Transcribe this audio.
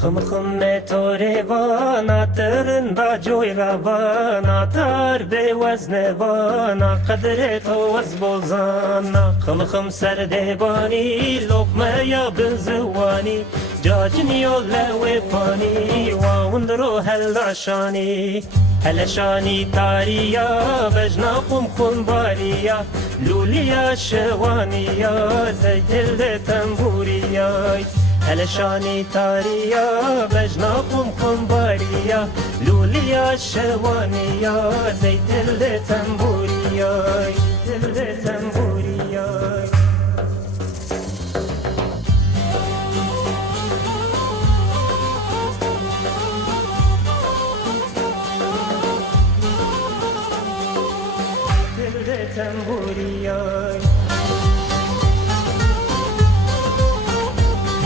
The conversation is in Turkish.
Khım khım me tore vana tırında joyra vana tar be wazne vana kadre toz bozana khım khım serdebani lokmaya benzwani cacni yolle ve pani wa undro hellashani هلشاني تاريا بجنا قم خنباريا لوليا شوانيا زيت التنبوريا هلشاني تاريا بجنا قم خنباريا لوليا شوانيا زيت التنبوريا